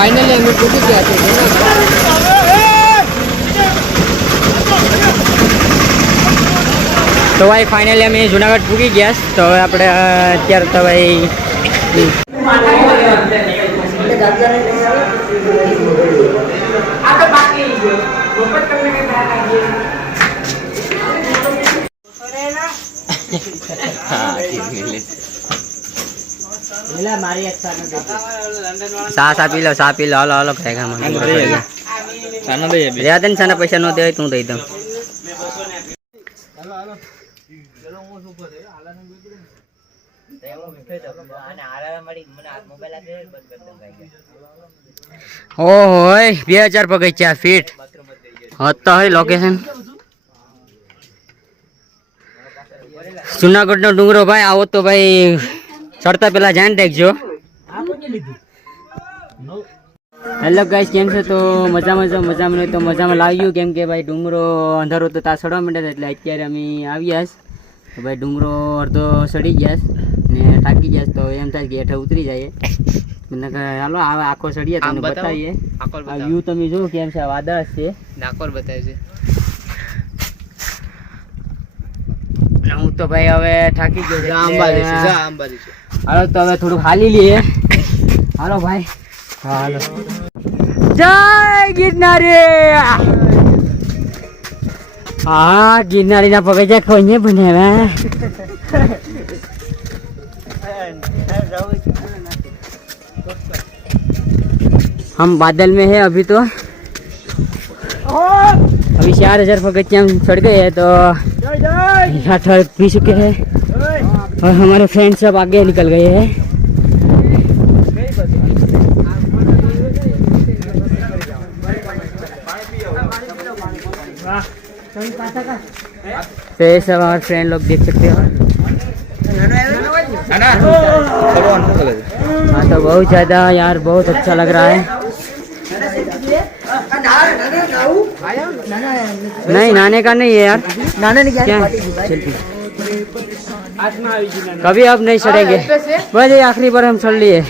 Finally અમે પૂછી ગયા છે તો ભાઈ ફાઇનલી અમે જુનાગઢ પૂરી ગયા તો હવે આપણે અત્યારે તો ભાઈ सा पी लो हलो हलो खाएगा मन रियादन साना पैसा न दे तू दे दम ओहो 2000 પગથિયા ફીટ હતો હે લોકેશન જુનાગઢ નો ડુંગરો ભાઈ આવો તો ભાઈ ચડતા પેલા જાણ રાખજો હેલો ગાઈસ કેમ છે તો મજામાં તો મજામાં લાવ્યું કેમ કે ભાઈ ડુંગરો અંધારો તો તા ચડવા માંડે એટલે અત્યારે અમે આવ્યા તો ભાઈ ડુંગરો અડધો ચડી ગયા ને થાકી ગયા તો એમ થાય કે હેઠે ઉતરી જાય હાલો આખો ચડીએ તમને બતાવીએ આ વ્યૂ તમે જો કેમ છે વાદળ છે ડાકોર બતાવે છે હું તો ભાઈ હવે થાકી ગયો છે હાલો તો હવે થોડું હાલી લઈએ હાલો ભાઈ હાલો જય ગિરનારી હા गिरनारी ना पगजा खोने बने में हम बादल में है अभी तो अभी 4000 पगथिया हम चढ़ गए हैं तो थक भी चुके हैं और हमारे फ्रेंड सब आगे निकल गए हैं तो ये सब हमारे फ्रेंड लोग देख सकते हो हाँ तो बहुत ज़्यादा यार बहुत अच्छा लग रहा है नहीं नहाने का नहीं है यार नहाने नहीं क्या कभी अब नहीं चढ़ेंगे बस ये आखिरी बार हम चढ़ लिए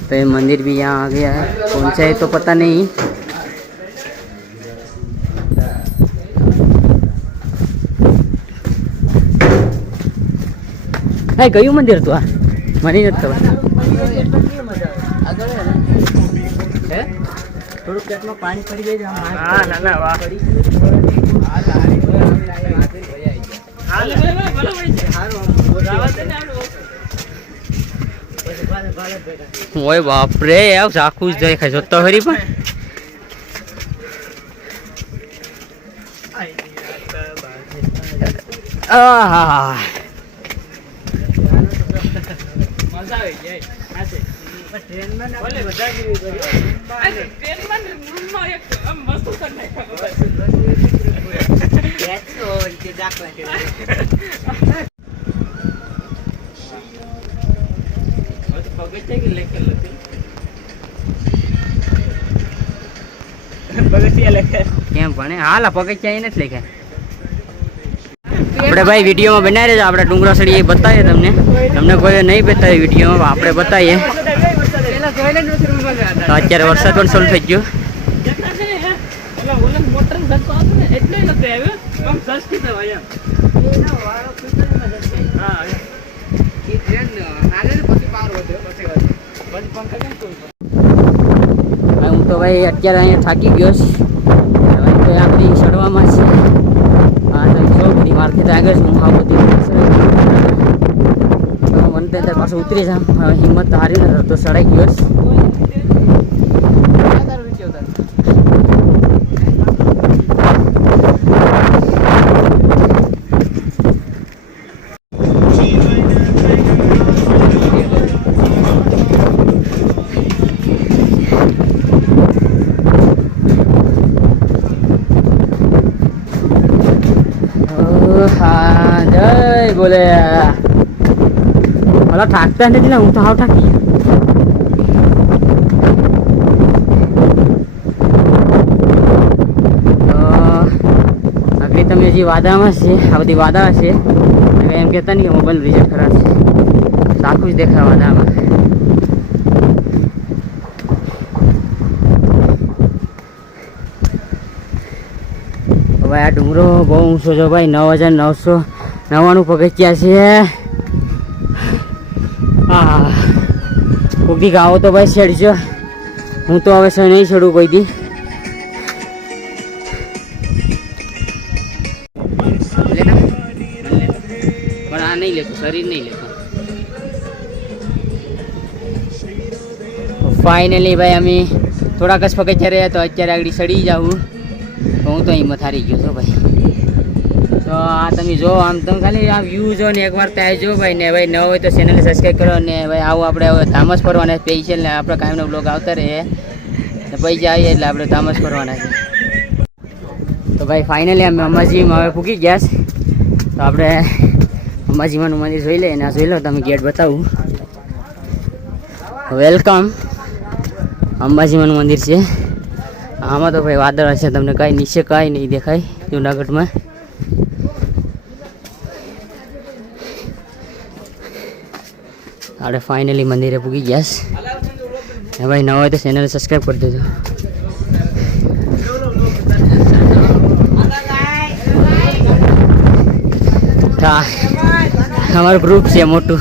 तो ये मंदिर भी यहाँ आ गया है कौन सा है तो पता नहीं है कयु मंदिर तो मनी न खबर थोड़ो पेट में पानी पड़ी जाए हां ना ना वाह ओए बाप रे यार साखुस देखाय છો તો હરી પણ આહા મજા આવી જાય આસે ટ્રેન માં ના બોલે બધા ગીરી કર્યો આ ટ્રેન માં રૂમમાં એક મસ્ત કર નાખ્યો બેસો કે જાકલા કે પગથિયા કે લેખે લખે પગથિયા લેખે કેમ પણ હાલા પગથિયા એને જ લેખે આપણે ભાઈ વિડીયોમાં બનાવી રહેજો આપણે ડુંગરો સડી બતાવીએ તમને કોઈ નહીં બતાવી વિડીયોમાં આપણે બતાવીએ તો અત્યારે વરસાદ પણ શરૂ થઈ ગયો હું તો ભાઈ અત્યારે અહીંયા થાકી ગયો છું આપણી ચડવામાં છે मार्केट आगे हूँ आ बधी मन तो पास उतरी जाम हिम्मत हारी न तो सड़ाई गयो बोले मला ठाकता नहीं ना हूँ तो हाउ ठाकी आखिर तमे जी वादा में से आ बधी वादा है एम कहता नहीं कि मोबाइल रिजेक्ट करा આખું જ દેખાવા આમાં. ભાઈ આ ડુંગરો બહુ ઊંચો છે ભાઈ. 9,999 પગથિયા છે. હા કોઈક આવો તો ભાઈ ચડજો. હું તો હવે નહીં ચડું કોઈ દી. પણ આ નહીં લેતું, શરીર નહીં લેતું. ફાઇનલી ભાઈ અમે થોડાક જ પગથિયા રહ્યા તો અત્યારે આગળ ચડી જાઉં. હું તો હિંમત હારી ગયો છો ભાઈ. તો આ તમે જો આમ તમે ખાલી આ વ્યૂ જો ને એકવાર ત્યાં જો ભાઈ. ને ભાઈ ન હોય તો ચેનલને સબસ્ક્રાઈબ કરો. ને ભાઈ આવું આપણે હવે ધામસ ફરવાના સ્પેશિયલ ને આપણે કાયમનો બ્લોગ આવતા રહે ને પૈસા આવીએ એટલે આપણે ધામસ ફરવાના છે. તો ભાઈ ફાઇનલી અમે અંબાજીમાં હવે પૂકી ગયા છે. તો આપણે અંબાજીમાંનું મંદિર જોઈ લઈએ. ને જોઈ લો તમે ગેટ બતાવું. વેલકમ અંબાજીમાંનું મંદિર છે. આમાં તો ભાઈ વાદળ છે, તમને કાંઈ નીચે કાંઈ નહીં દેખાય જુનાગઢમાં. આપણે ફાઇનલી મંદિરે પૂગી ગયા છે. ભાઈ ન હોય તો ચેનલ સબસ્ક્રાઈબ કરી દેજો. હા અમારું ગ્રુપ છે મોટું.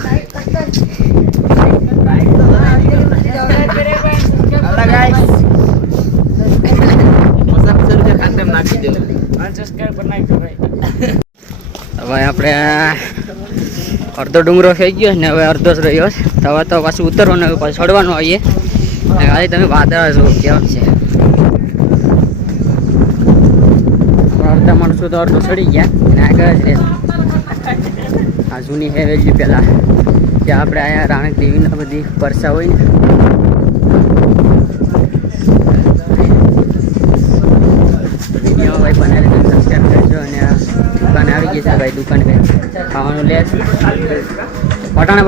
હવે આપણે અડધો ડુંગરો થઈ ગયો ને હવે અડધો જ રહ્યો. હવે તો પાછું ઉતરવાનું, હવે પાછું ચડવાનું આવીએ. ખાલી તમે વાદળ જો કેમ છે. અડધા માણસો તો અડધો ચડી ગયા અને આગળ જ રહે. આ જૂની હેવેલી પહેલાં ત્યાં આપણે અહીંયા રાણક દેવીના બધી પરસા હોય ને. વિડીયો ભાઈ બનાવી સબસ્ક્રાઈબ કરજો. અને દુકાને આવી ગઈ છે ભાઈ. દુકાન ખાવાનું લે છે. પટાણા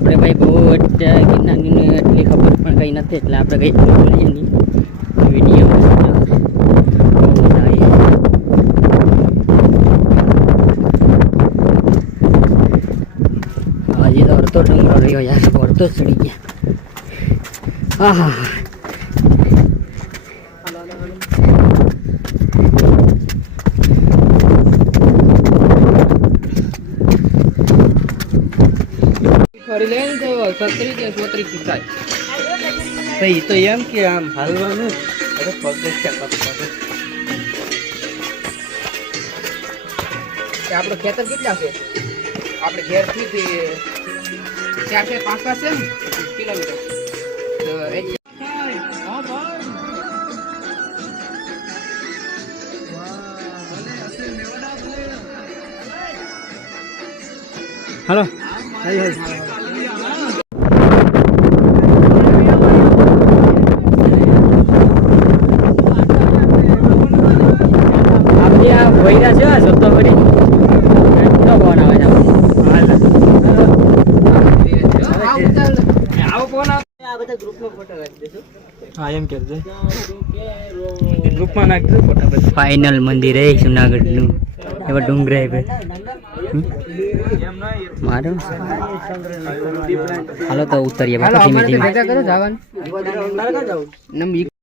આપણે ભાઈ બહુ ગિરનારની એટલી ખબર પણ કંઈ નથી એટલે આપણે કંઈ બોલીએ નહીં. વિડીયો બહુ મજા આવી. હજી તો અડધો ડુંગરો રહ્યો યાર. અડધો ચડી ગયા. હા હા તો એમ કે આમ હાલવાનું આપણો ખેતર કેટલા છે? આપણે ઘેરથી 4-5 છે ને કિલોમીટર. હલો ભૈરા છે શબ્દો કરી તો ફોન આવે છે. ફાઇનલ મંદિર હે જુનાગઢનું. એવા ડુંગરા મારો હાલો તો ઉતરીએ ધીમે ધીમે.